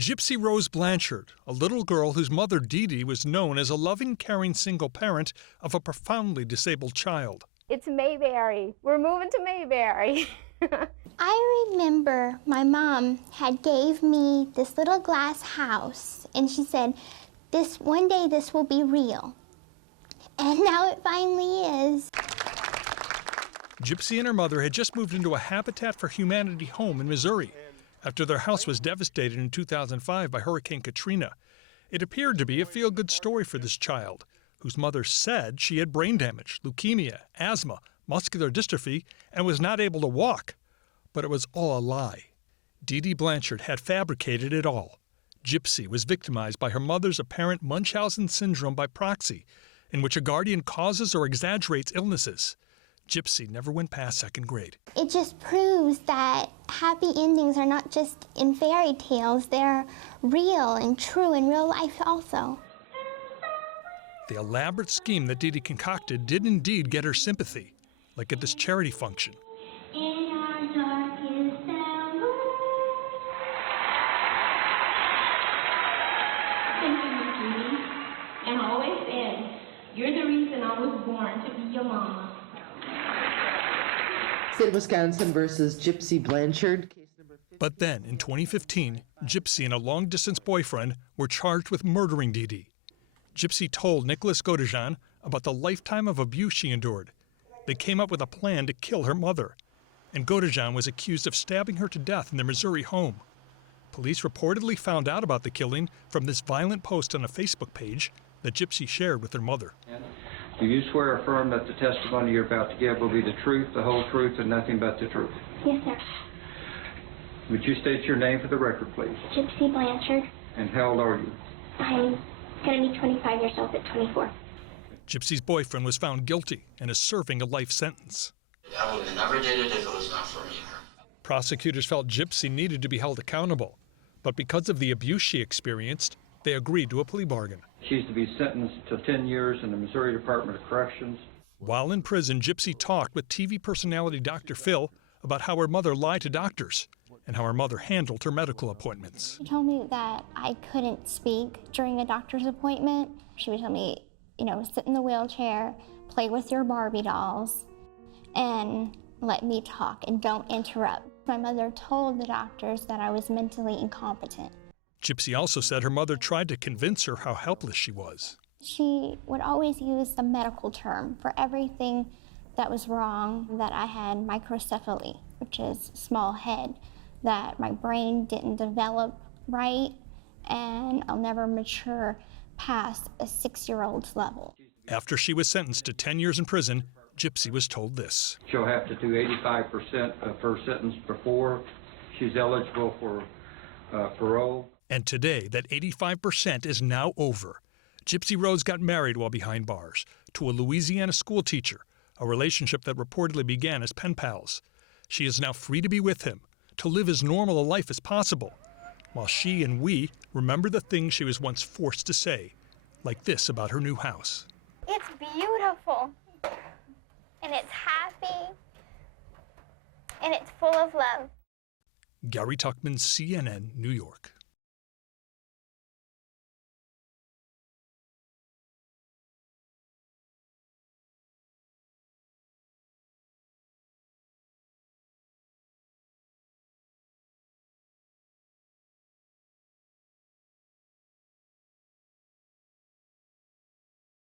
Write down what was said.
Gypsy Rose Blanchard, a little girl whose mother Dee Dee was known as a loving, caring single parent of a profoundly disabled child. It's Mayberry. We're moving to Mayberry. I remember my mom had gave me this little glass house, and she said, one day this will be real. And now it finally is. Gypsy and her mother had just moved into a Habitat for Humanity home in Missouri after their house was devastated in 2005 by Hurricane Katrina. It appeared to be a feel-good story for this child, whose mother said she had brain damage, leukemia, asthma, muscular dystrophy, and was not able to walk. But it was all a lie. Dee Dee Blanchard had fabricated it all. Gypsy was victimized by her mother's apparent Munchausen syndrome by proxy, in which a guardian causes or exaggerates illnesses. Gypsy never went past second grade. It just proves that happy endings are not just in fairy tales, they're real and true in real life also. The elaborate scheme that Dee Dee concocted did indeed get her sympathy, like at this charity function. In our darkest hour. Thank you, Dee Dee. And always said, you're the reason I was born to be your mama. State of Wisconsin versus Gypsy Blanchard. But then, in 2015, Gypsy and a long-distance boyfriend were charged with murdering Dee Dee. Gypsy told Nicholas Godejan about the lifetime of abuse she endured. They came up with a plan to kill her mother, and Godejan was accused of stabbing her to death in their Missouri home. Police reportedly found out about the killing from this violent post on a Facebook page that Gypsy shared with her mother. Do you swear or affirm that the testimony you're about to give will be the truth, the whole truth, and nothing but the truth? Yes, sir. Would you state your name for the record, please? Gypsy Blanchard. And how old are you? I'm going to be 25 years old at 24. Gypsy's boyfriend was found guilty and is serving a life sentence. I would have never did it if it was not for me. Prosecutors felt Gypsy needed to be held accountable, but because of the abuse she experienced, they agreed to a plea bargain. She's to be sentenced to 10 years in the Missouri Department of Corrections. While in prison, Gypsy talked with TV personality Dr. Phil about how her mother lied to doctors and how her mother handled her medical appointments. She told me that I couldn't speak during a doctor's appointment. She would tell me, sit in the wheelchair, play with your Barbie dolls, and let me talk and don't interrupt. My mother told the doctors that I was mentally incompetent. Gypsy also said her mother tried to convince her how helpless she was. She would always use the medical term for everything that was wrong, that I had microcephaly, which is small head, that my brain didn't develop right, and I'll never mature past a 6-year-old's level. After she was sentenced to 10 years in prison, Gypsy was told this. She'll have to do 85% of her sentence before she's eligible for parole. And today, that 85% is now over. Gypsy Rose got married while behind bars to a Louisiana school teacher, a relationship that reportedly began as pen pals. She is now free to be with him, to live as normal a life as possible, while she and we remember the things she was once forced to say, like this about her new house. It's beautiful, and it's happy, and it's full of love. Gary Tuckman, CNN, New York.